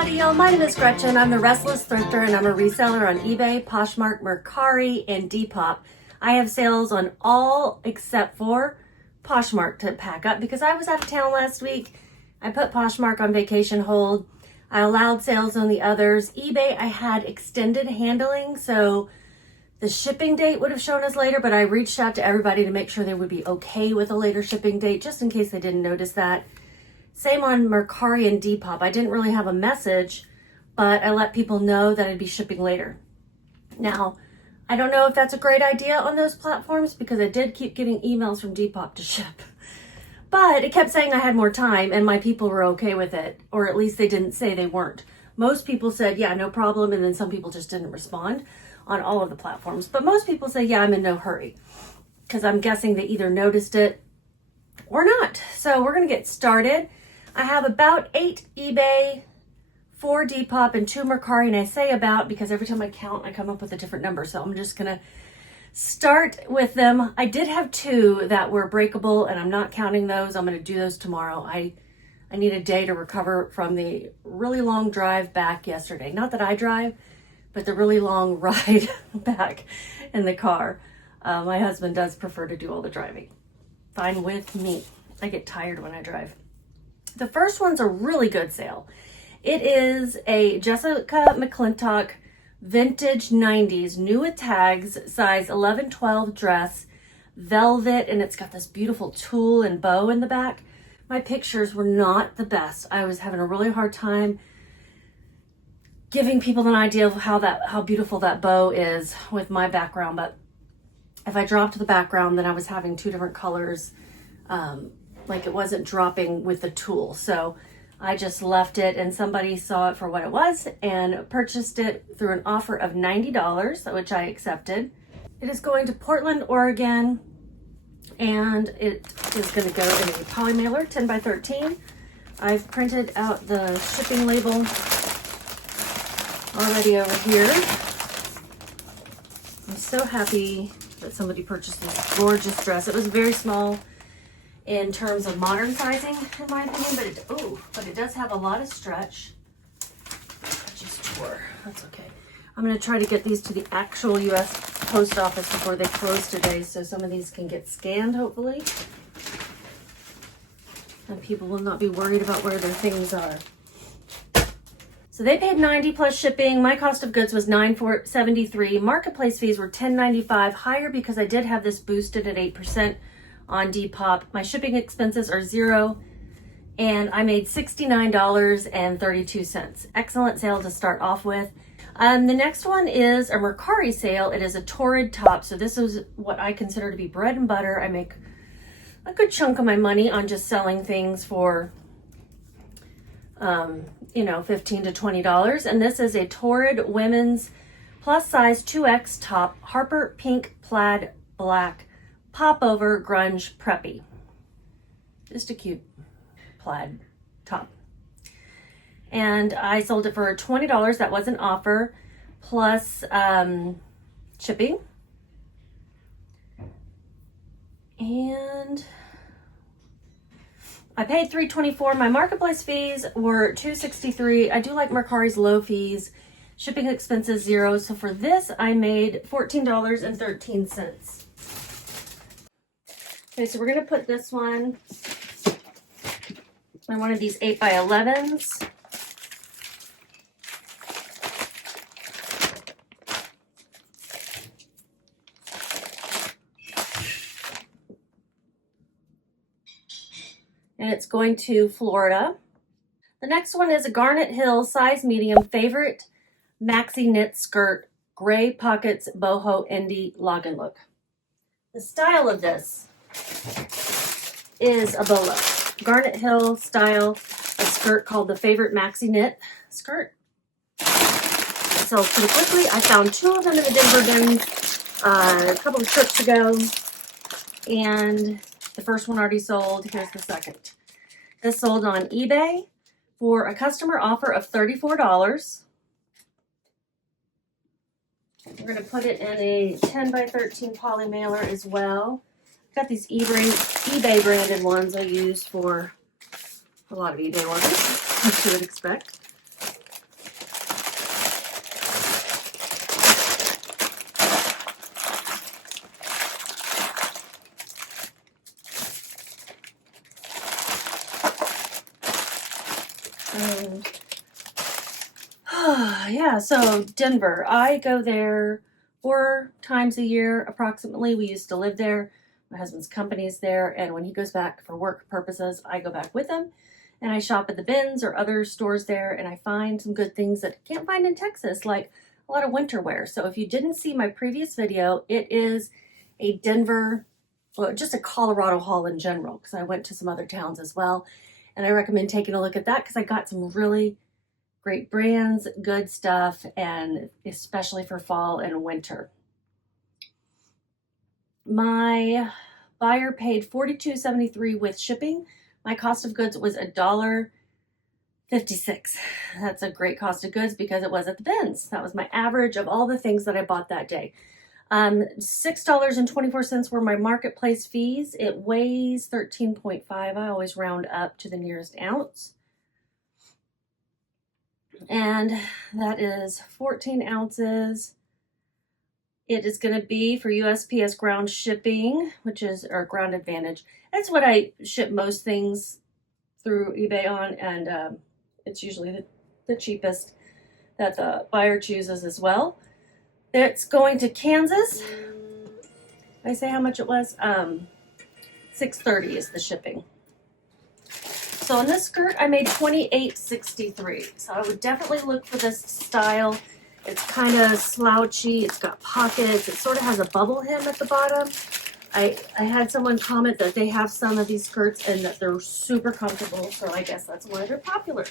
Howdy y'all, my name is Gretchen. I'm the Restless Thrifter and I'm a reseller on eBay, Poshmark, Mercari, and Depop. I have sales on all except for Poshmark to pack up because I was out of town last week. I put Poshmark on vacation hold. I allowed sales on the others. eBay, I had extended handling, so the shipping date would have shown us later, but I reached out to everybody to make sure they would be okay with a later shipping date, just in case they didn't notice that. Same on Mercari and Depop. I didn't really have a message, but I let people know that I'd be shipping later. Now, I don't know if that's a great idea on those platforms because I did keep getting emails from Depop to ship. But it kept saying I had more time and my people were okay with it, or at least they didn't say they weren't. Most people said, yeah, no problem, and then some people just didn't respond on all of the platforms. But most people say, yeah, I'm in no hurry, because I'm guessing they either noticed it or not. So we're going to get started. I have about 8 eBay, 4 Depop, and 2 Mercari, and I say about because every time I count, I come up with a different number. So I'm just going to start with them. I did have 2 that were breakable, and I'm not counting those. I'm going to do those tomorrow. I need a day to recover from the really long drive back yesterday. Not that I drive, but the really long ride back in the car. My husband does prefer to do all the driving. Fine with me. I get tired when I drive. The first one's a really good sale. It is a Jessica McClintock vintage 90s, new with tags, size 11-12 dress, velvet, and it's got this beautiful tulle and bow in the back. My pictures were not the best. I was having a really hard time giving people an idea of how beautiful that bow is with my background, but if I dropped the background, then I was having 2 different colors. Like it wasn't dropping with the tulle. So I just left it and somebody saw it for what it was and purchased it through an offer of $90, which I accepted. It is going to Portland, Oregon, and it is going to go in a poly mailer, 10 by 13. I've printed out the shipping label already over here. I'm so happy that somebody purchased this gorgeous dress. It was very small in terms of modern sizing, in my opinion, but it does have a lot of stretch. I just tore. That's okay. I'm going to try to get these to the actual U.S. post office before they close today, so some of these can get scanned, hopefully, and people will not be worried about where their things are. So they paid $90 plus shipping. My cost of goods was $9.73. Marketplace fees were $10.95, higher because I did have this boosted at 8% on Depop. My shipping expenses are $0, and I made $69.32. Excellent sale to start off with. The next one is a Mercari sale. It is a torrid top. So this is what I consider to be bread and butter. I make a good chunk of my money on just selling things for, $15 to $20. And this is a torrid women's plus size 2X top, Harper pink plaid black, popover grunge preppy. Just a cute plaid top. And I sold it for $20. That was an offer plus shipping. And I paid $3.24. My marketplace fees were $2.63. I do like Mercari's low fees. Shipping expenses $0. So for this, I made $14.13. Okay, so we're going to put this one in one of these 8x11s. And it's going to Florida. The next one is a Garnet Hill size medium favorite maxi knit skirt, gray pockets, boho indie login look. The style of this is a bolo. Garnet Hill style, a skirt called the Favorite Maxi Knit skirt. It sells pretty quickly. I found 2 of them in the Denver bins a couple of trips ago, and the first one already sold. Here's the second. This sold on eBay for a customer offer of $34. We're going to put it in a 10 by 13 poly mailer as well. I've got these eBay branded ones I use for a lot of eBay orders, as you would expect. And yeah, so Denver, I go there 4 times a year approximately. We used to live there. My husband's company's there, and when he goes back for work purposes, I go back with him, and I shop at the Bins or other stores there, and I find some good things that I can't find in Texas, like a lot of winter wear. So if you didn't see my previous video, it is a Denver, well, just a Colorado haul in general, because I went to some other towns as well, and I recommend taking a look at that because I got some really great brands, good stuff, and especially for fall and winter. My buyer paid $42.73 with shipping. My cost of goods was $1.56. That's a great cost of goods because it was at the Bins. That was my average of all the things that I bought that day. $6.24 were my marketplace fees. It weighs 13.5. I always round up to the nearest ounce. And that is 14 ounces. It is going to be for USPS ground shipping, which is, or ground advantage. That's what I ship most things through eBay on, and it's usually the cheapest that the buyer chooses as well. It's going to Kansas. Did I say how much it was? $6.30 is the shipping. So on this skirt, I made $28.63. So I would definitely look for this style. It's kind of slouchy. It's got pockets. It sort of has a bubble hem at the bottom. I had someone comment that they have some of these skirts and that they're super comfortable. So I guess that's why they're popular.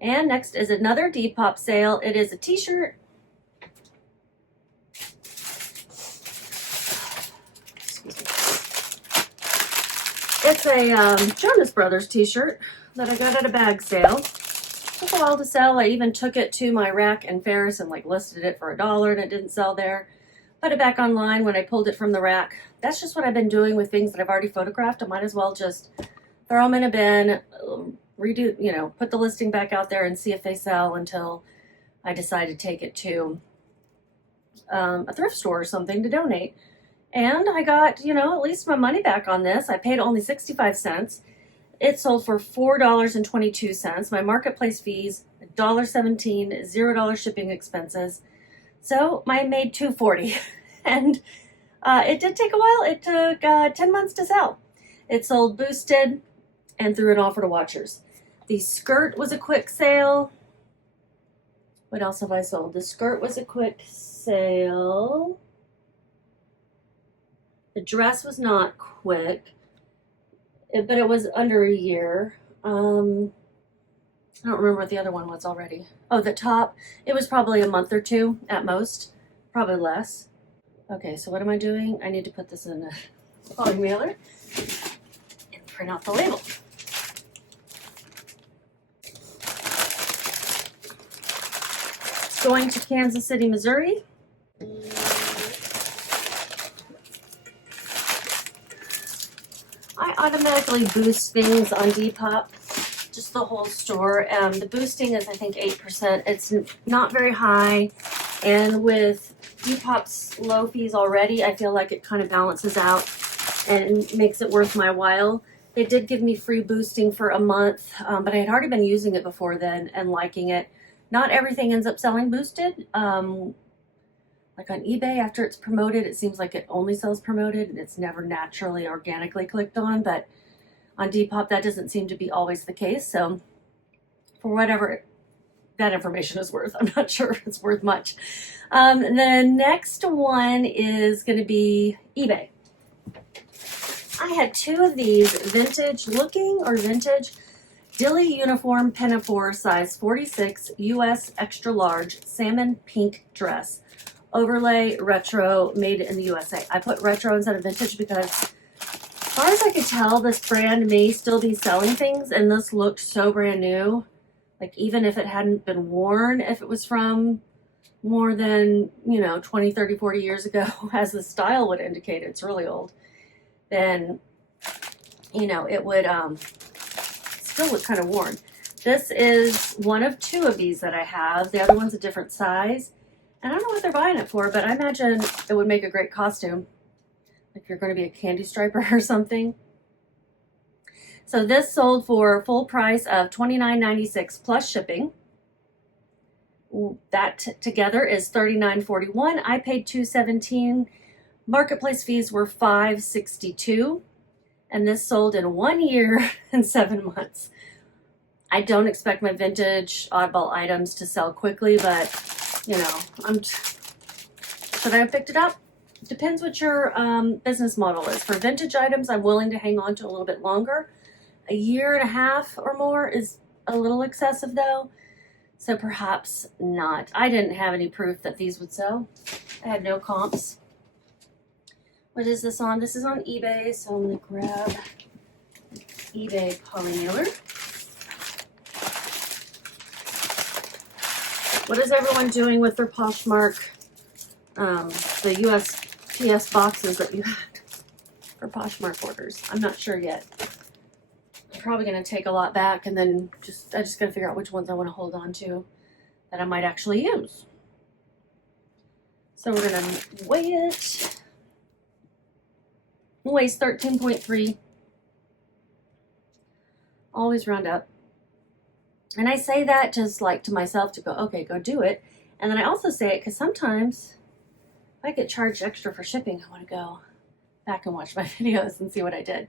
And next is another Depop sale. It is a t-shirt. It's a Jonas Brothers t-shirt that I got at a bag sale. Took a while to sell. I even took it to my rack in Ferris and like listed it for $1 and it didn't sell there. Put it back online when I pulled it from the rack. That's just what I've been doing with things that I've already photographed. I might as well just throw them in a bin, redo, you know, put the listing back out there and see if they sell until I decide to take it to a thrift store or something to donate. And I got, you know, at least my money back on this. I paid only 65 cents. It sold for $4.22. My marketplace fees, $1.17, $0 shipping expenses. So I made $2.40. And it did take a while. It took 10 months to sell. It sold boosted and through an offer to watchers. The skirt was a quick sale. What else have I sold? The skirt was a quick sale. The dress was not quick, but it was under a year. I don't remember what the other one was already. Oh, the top, it was probably a month or two at most, probably less. Okay, so what am I doing? I need to put this in a poly mailer and print out the label. It's going to Kansas City, Missouri. I automatically boost things on Depop, just the whole store. The boosting is, I think, 8%. It's not very high, and with Depop's low fees already, I feel like it kind of balances out and makes it worth my while. They did give me free boosting for a month, but I had already been using it before then and liking it. Not everything ends up selling boosted. Like on eBay, after it's promoted, it seems like it only sells promoted and it's never naturally, organically clicked on. But on Depop, that doesn't seem to be always the case. So for whatever that information is worth, I'm not sure if it's worth much. The next one is going to be eBay. I had 2 of these vintage looking or vintage Dilly uniform pinafore size 46 US extra large salmon pink dress. Overlay retro, made in the USA. I put retro instead of vintage because as far as I could tell, this brand may still be selling things, and this looked so brand new. Like even if it hadn't been worn, if it was from more than, 20, 30, 40 years ago, as the style would indicate, it's really old, then, it would still look kind of worn. This is one of 2 of these that I have. The other one's a different size. And I don't know what they're buying it for, but I imagine it would make a great costume. if you're going to be a candy striper or something. So this sold for full price of $29.96 plus shipping. That together is $39.41. I paid $217. Marketplace fees were $5.62. And this sold in 1 year and 7 months. I don't expect my vintage oddball items to sell quickly, but you know, should I have picked it up? Depends what your business model is. For vintage items, I'm willing to hang on to a little bit longer. A year and a half or more is a little excessive though, so perhaps not. I didn't have any proof that these would sell. I had no comps. What is this on? This is on eBay, so I'm going to grab eBay poly mailer. What is everyone doing with their Poshmark, the USPS boxes that you had for Poshmark orders? I'm not sure yet. I'm probably going to take a lot back, and then I just got to figure out which ones I want to hold on to that I might actually use. So we're going to weigh it. It weighs 13.3. Always round up. And I say that just like to myself to go, okay, go do it. And then I also say it because sometimes if I get charged extra for shipping, I want to go back and watch my videos and see what I did.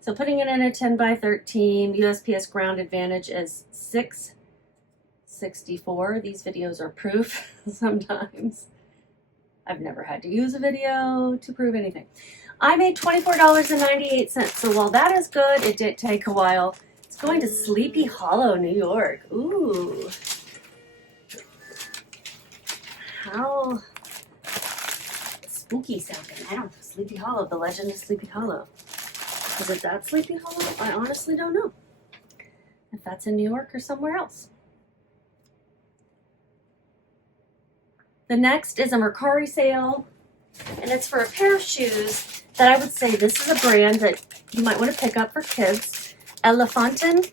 So putting it in a 10 by 13, USPS ground advantage is 664. These videos are proof sometimes. I've never had to use a video to prove anything. I made $24.98. So while that is good, it did take a while. It's going to Sleepy Hollow, New York. Ooh. How spooky sounding. I don't know. Sleepy Hollow, the legend of Sleepy Hollow. Is it that Sleepy Hollow? I honestly don't know. If that's in New York or somewhere else. The next is a Mercari sale. And it's for a pair of shoes that I would say this is a brand that you might want to pick up for kids. Elefanten.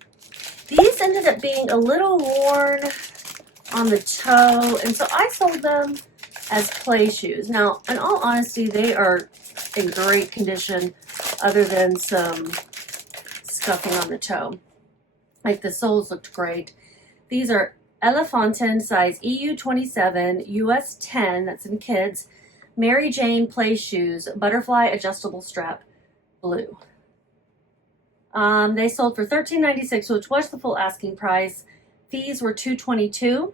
These ended up being a little worn on the toe, and so I sold them as play shoes. Now, in all honesty, they are in great condition other than some scuffing on the toe. Like the soles looked great. These are Elefanten size EU 27, US 10, that's in kids. Mary Jane play shoes, butterfly adjustable strap, blue. They sold for $13.96, which was the full asking price. Fees were $2.22.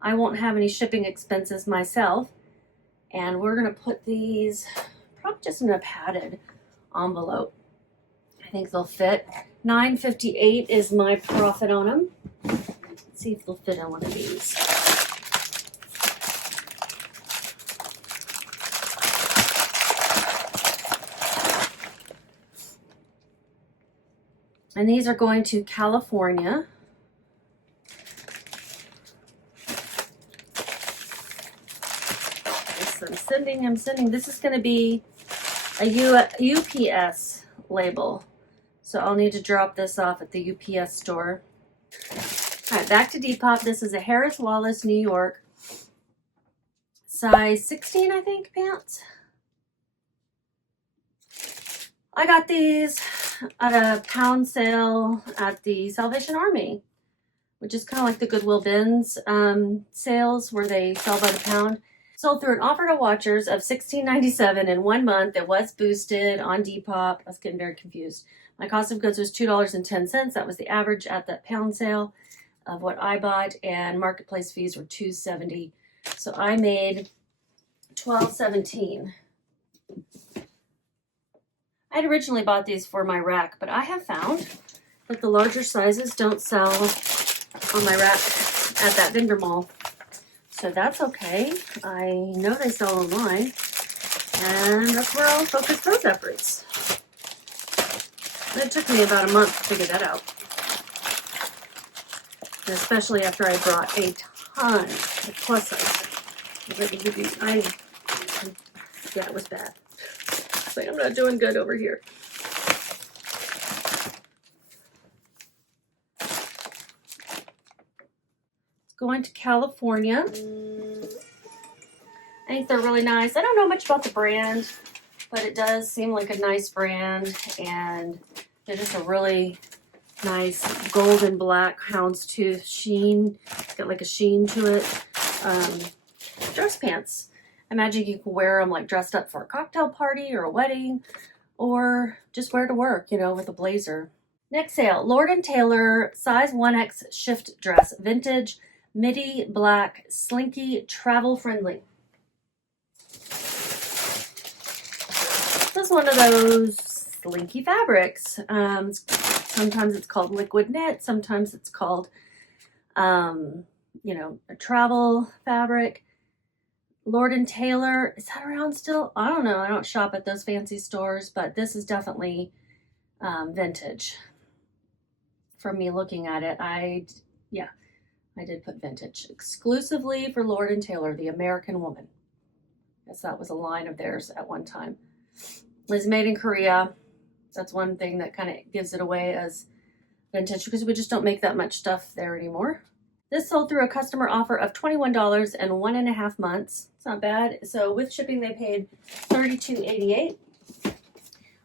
I won't have any shipping expenses myself. And we're going to put these probably just in a padded envelope. I think they'll fit. $9.58 is my profit on them. Let's see if they'll fit in one of these. And these are going to California. So I'm sending. This is going to be a UPS label. So I'll need to drop this off at the UPS store. All right, back to Depop. This is a Harris Wallace, New York. Size 16, I think, pants. I got these at a pound sale at the Salvation Army, which is kind of like the Goodwill bins sales where they sell by the pound. Sold through an offer to watchers of $16.97 in 1 month. It was boosted on Depop. I was getting very confused. My cost of goods was $2.10. That was the average at that pound sale of what I bought, and marketplace fees were $2.70. So I made $12.17. I had originally bought these for my rack, but I have found that the larger sizes don't sell on my rack at that vendor mall. So that's okay. I know they sell online, and that's where I'll focus those efforts. It took me about a month to figure that out. And especially after I brought a ton of plus size. Yeah, it was bad. Like, I'm not doing good over here. It's going to California. I think they're really nice. I don't know much about the brand, but it does seem like a nice brand, and they're just a really nice golden black houndstooth sheen. It's got like a sheen to it. Dress pants. Imagine you can wear them like dressed up for a cocktail party or a wedding, or just wear to work, you know, with a blazer. Next sale, Lord & Taylor size 1X shift dress, vintage, midi, black, slinky, travel friendly. This is one of those slinky fabrics. Sometimes it's called liquid knit. Sometimes it's called, you know, a travel fabric. Lord & Taylor, is that around still? I don't know. I don't shop at those fancy stores, but this is definitely vintage. From me looking at it, I did put vintage. Exclusively for Lord & Taylor, the American woman. Guess that was a line of theirs at one time. It's made in Korea. That's one thing that kind of gives it away as vintage, because we just don't make that much stuff there anymore. This sold through a customer offer of $21 and 1.5 months. It's not bad. So with shipping, they paid $32.88.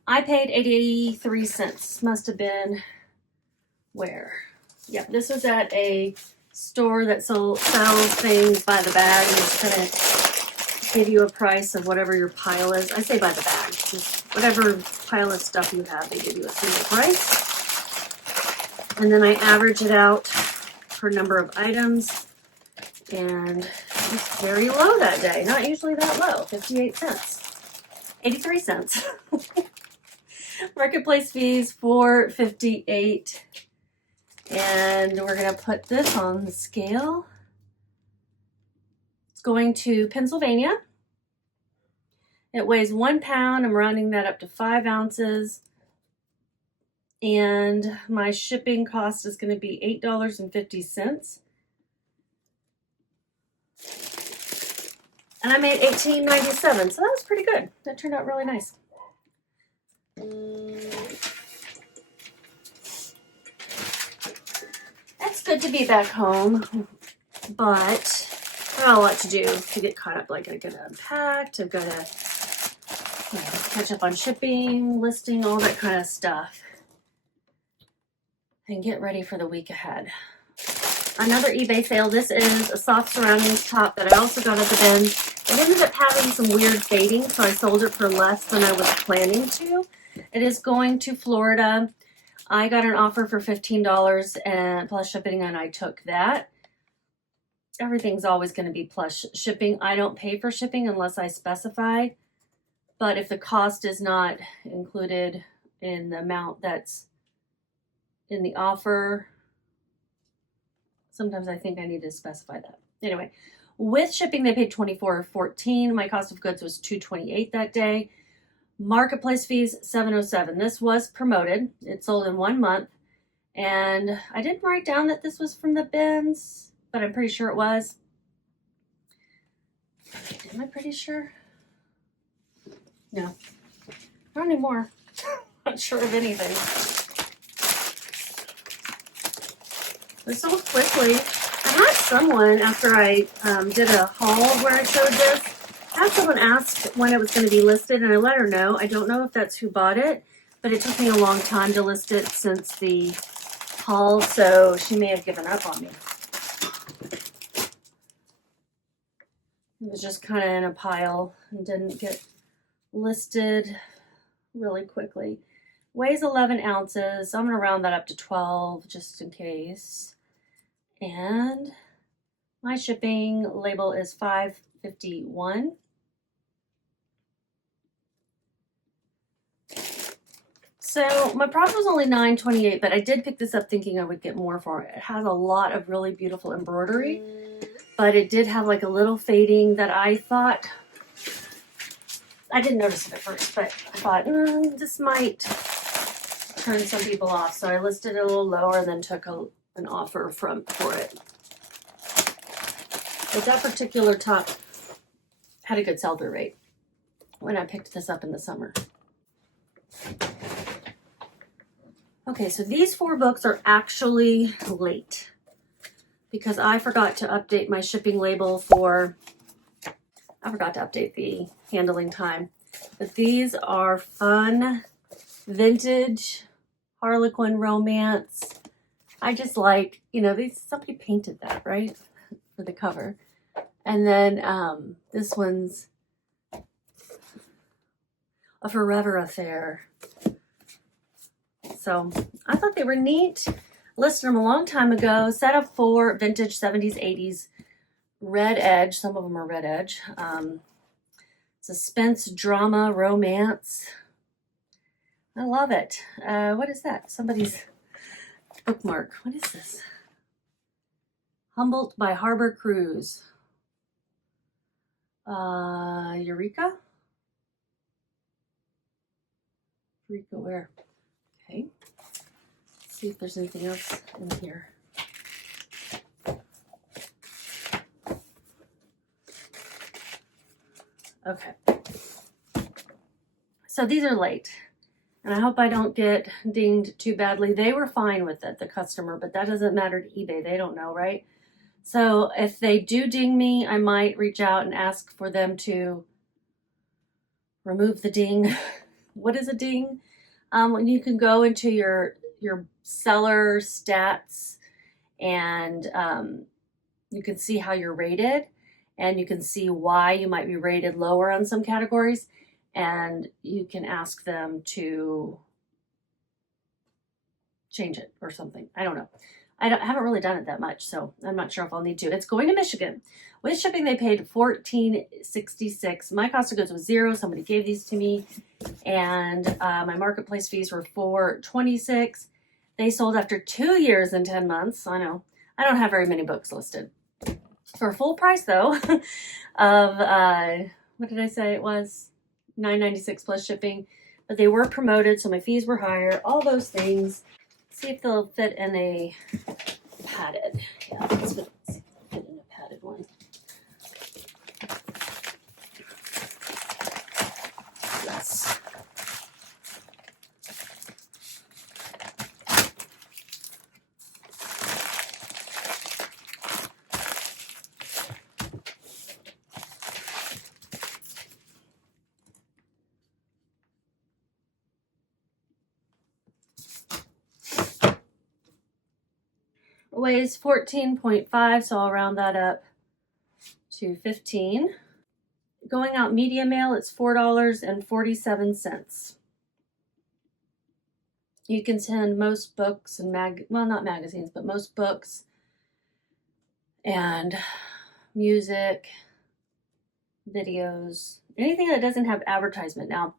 I paid 83 cents. Must have been where? Yeah, this was at a store that sells things by the bag, and it's kind of give you a price of whatever your pile is. I say by the bag, just whatever pile of stuff you have, they give you a single price. And then I average it out per number of items, and it's very low that day. Not usually that low, 58 cents, 83 cents. Marketplace fees, $4.58. And we're going to put this on the scale. It's going to Pennsylvania. It weighs 1 pound. I'm rounding that up to 5 ounces. And my shipping cost is going to be $8.50. And I made $18.97, so that was pretty good. That turned out really nice. It's good to be back home, but I got a lot to do to get caught up. Like, I gotta unpack, I've gotta catch up on shipping, listing, all that kind of stuff, and get ready for the week ahead. Another eBay sale. This is a soft surroundings top that I also got at the bin. It ended up having some weird fading, so I sold it for less than I was planning to. It is going to Florida. I got an offer for $15 and plus shipping, and I took that. Everything's always going to be plus shipping. I don't pay for shipping unless I specify, but if the cost is not included in the amount that's in the offer, sometimes I think I need to specify that. Anyway, with shipping, they paid $24.14. My cost of goods was $2.28 that day. Marketplace fees, $7.07. This was promoted. It sold in 1 month. And I didn't write down that this was from the bins, but I'm pretty sure it was. Am I pretty sure? No. Not anymore. Not sure of anything. It sold quickly. I had someone, after I did a haul where I showed this, had someone ask when it was going to be listed, and I let her know. I don't know if that's who bought it, but it took me a long time to list it since the haul, so she may have given up on me. It was just kind of in a pile and didn't get listed really quickly. Weighs 11 ounces. I'm going to round that up to 12 just in case. And my shipping label is $5.51. So my profit was only $9.28, but I did pick this up thinking I would get more for it. It has a lot of really beautiful embroidery, but it did have like a little fading that I thought, I didn't notice it at first, but I thought, this might turn some people off. So I listed it a little lower and then took an offer for it. But that particular top had a good sell-through rate when I picked this up in the summer. Okay, so these 4 books are actually late because I forgot to update my shipping label I forgot to update the handling time. But these are fun, vintage Harlequin romance. I just like, you know, these, somebody painted that, right? For the cover. And then this one's a forever affair. So I thought they were neat. Listed them a long time ago. Set of 4 vintage 70s, 80s red edge. Some of them are red edge. Suspense, drama, romance. I love it. What is that? Somebody's bookmark. What is this? Humboldt by Harbor Cruise. Eureka? Eureka where? Okay. Let's see if there's anything else in here. Okay. So these are late. And I hope I don't get dinged too badly. They were fine with it, the customer, but that doesn't matter to eBay. They don't know, right? So if they do ding me, I might reach out and ask for them to remove the ding. What is a ding? When you can go into your seller stats and you can see how you're rated, and you can see why you might be rated lower on some categories, and you can ask them to change it or something. I don't know. I haven't really done it that much, so I'm not sure if I'll need to. It's going to Michigan. With shipping, they paid $14.66. My cost of goods was $0. Somebody gave these to me, and my marketplace fees were $4.26. They sold after 2 years and 10 months. I know. I don't have very many books listed. For full price, though, of what did I say it was? $9.96 plus shipping. But they were promoted, so my fees were higher. All those things. See if they'll fit in a padded. Yeah, let's see if they'll fit in a padded one. Yes. Weighs 14.5, so I'll round that up to 15. Going out media mail, it's $4.47. You can send most books and well, not magazines, but most books and music, videos, anything that doesn't have advertisement. Now,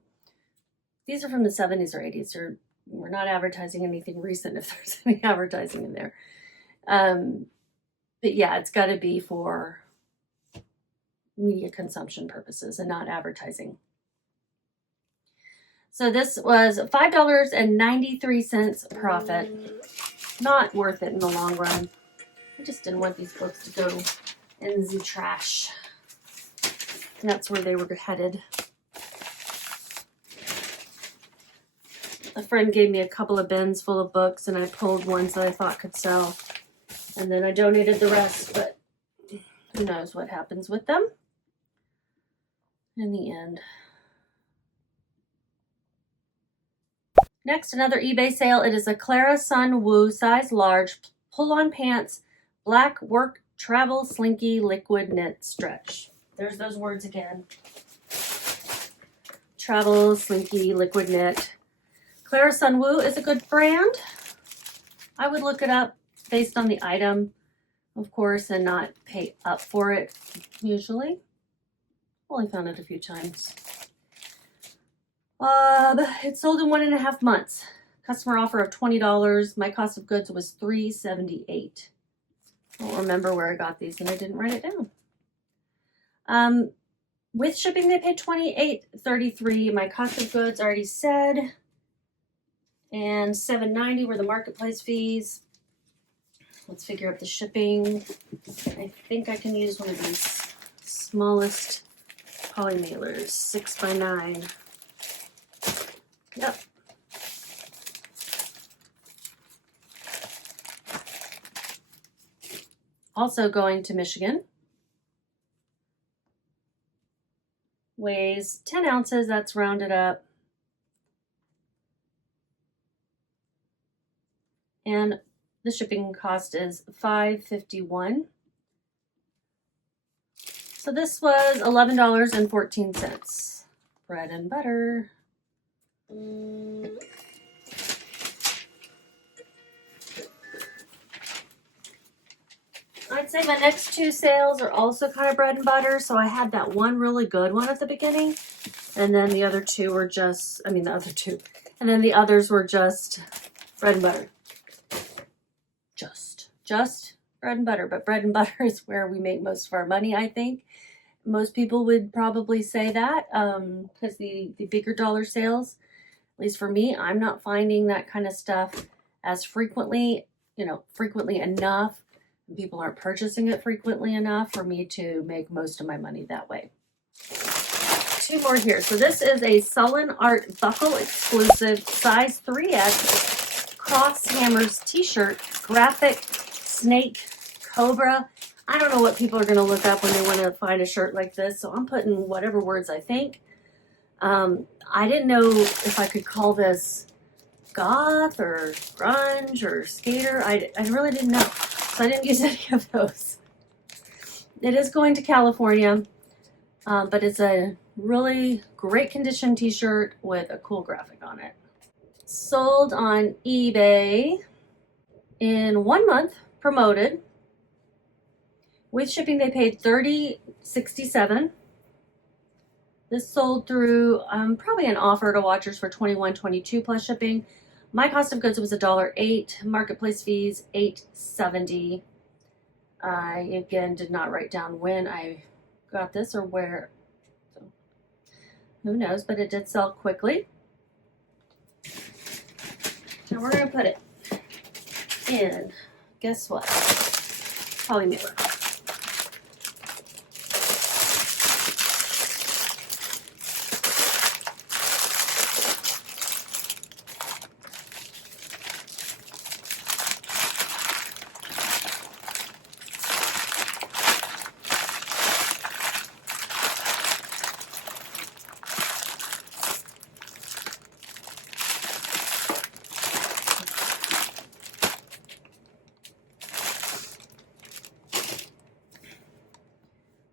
these are from the 70s or 80s. We're not advertising anything recent if there's any advertising in there. But yeah, it's got to be for media consumption purposes and not advertising. So this was $5.93 profit. Not worth it in the long run. I just didn't want these books to go in the trash. And that's where they were headed. A friend gave me a couple of bins full of books, and I pulled ones that I thought could sell. And then I donated the rest, but who knows what happens with them in the end. Next, another eBay sale. It is a Clara Sun Woo size large pull-on pants, black work travel slinky liquid knit stretch. There's those words again. Travel slinky liquid knit. Clara Sun Woo is a good brand. I would look it up based on the item, of course, and not pay up for it usually. Only found it a few times. It sold in 1.5 months. Customer offer of $20. My cost of goods was $3.78. I don't remember where I got these, and I didn't write it down. With shipping, they paid $28.33. My cost of goods already said, and $7.90 were the marketplace fees. Let's figure out the shipping. I think I can use one of these smallest poly mailers, 6x9. Yep. Also going to Michigan. weighs 10 ounces. That's rounded up. And the shipping cost is $5.51. So this was $11.14. Bread and butter. I'd say my next two sales are also kind of bread and butter. So I had that one really good one at the beginning. And then the other two were just, and then the others were just bread and butter. Just bread and butter. But bread and butter is where we make most of our money, I think. Most people would probably say that because the bigger dollar sales, at least for me, I'm not finding that kind of stuff as frequently enough. People aren't purchasing it frequently enough for me to make most of my money that way. Two more here. So this is a Sullen Art Buckle exclusive size 3X Cross Hammers t-shirt, graphic snake cobra. I don't know what people are going to look up when they want to find a shirt like this, so I'm putting whatever words I think. I didn't know if I could call this goth or grunge or skater. I really didn't know. So I didn't use any of those. It is going to California, but it's a really great condition t-shirt with a cool graphic on it. Sold on eBay in 1 month, promoted. With shipping, they paid $30.67. This sold through probably an offer to watchers for $21.22 plus shipping. My cost of goods was $1.08. Marketplace fees $8.70. I again did not write down when I got this or where. So who knows? But it did sell quickly. Now we're gonna put it in. Guess what? Polymailer.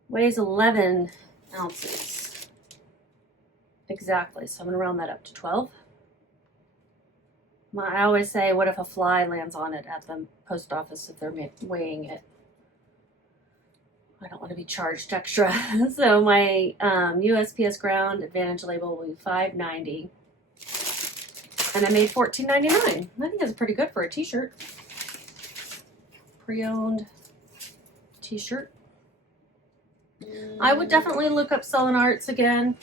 Weighs 11 ounces exactly, so I'm gonna round that up to 12. I always say, what if a fly lands on it at the post office if they're weighing it? I don't want to be charged extra. So my USPS ground advantage label will be $5.90, and I made $14.99. I think that's pretty good for a t-shirt. Pre-owned t-shirt. I would definitely look up Sullen Arts again.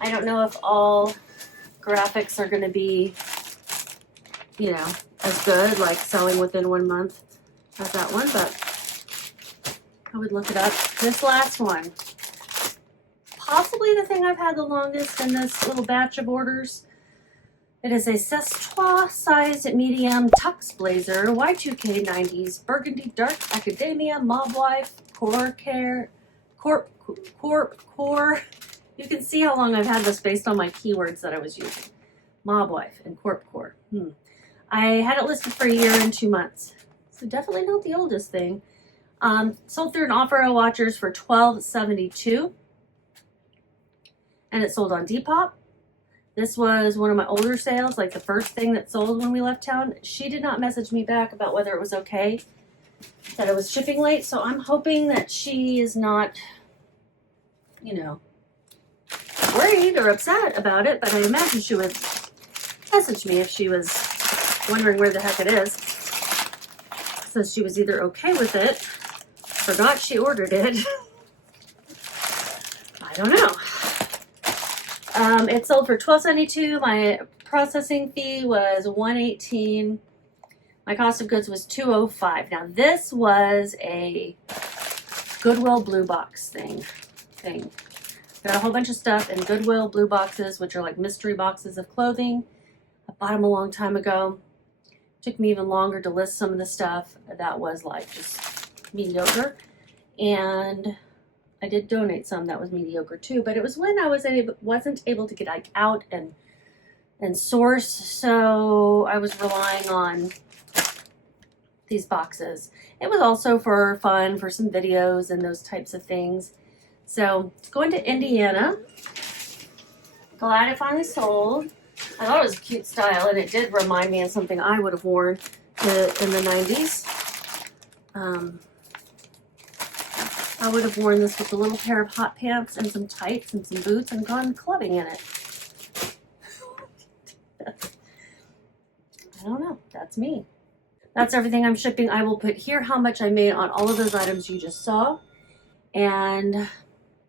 I don't know if all graphics are going to be, as good, like selling within 1 month as that one, but I would look it up. This last one, possibly the thing I've had the longest in this little batch of orders. It is a Sestois sized medium tux blazer, Y2K 90s, burgundy dark academia, mob wife, Corp. You can see how long I've had this based on my keywords that I was using. Mob wife and Corp. I had it listed for 1 year and 2 months. So definitely not the oldest thing. Sold through an offer of watchers for $12.72. And it sold on Depop. This was one of my older sales, like the first thing that sold when we left town. She did not message me back about whether it was okay that it was shipping late. So I'm hoping that she is not, worried or upset about it. But I imagine she would message me if she was wondering where the heck it is. So she was either okay with it, forgot she ordered it. I don't know. It sold for $12.72. My processing fee was $118. My cost of goods was $205. Now this was a Goodwill blue box thing. Got a whole bunch of stuff in Goodwill blue boxes, which are like mystery boxes of clothing. I bought them a long time ago. Took me even longer to list some of the stuff that was like just mediocre. And I did donate some that was mediocre too, but it was when I wasn't able to get like out and source, so I was relying on these boxes. It was also for fun, for some videos and those types of things. So going to Indiana. Glad it finally sold. I thought it was a cute style, and it did remind me of something I would have worn in the 90s. I would have worn this with a little pair of hot pants and some tights and some boots and gone clubbing in it. I don't know. That's me. That's everything I'm shipping. I will put here how much I made on all of those items you just saw. And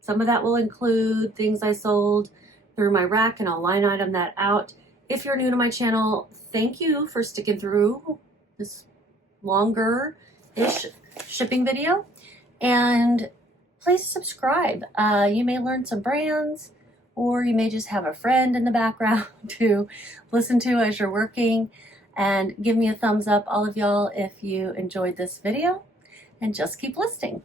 some of that will include things I sold through my rack, and I'll line item that out. If you're new to my channel, thank you for sticking through this longer-ish shipping video. And please subscribe. You may learn some brands, or you may just have a friend in the background to listen to as you're working. And give me a thumbs up, all of y'all, if you enjoyed this video. And just keep listening.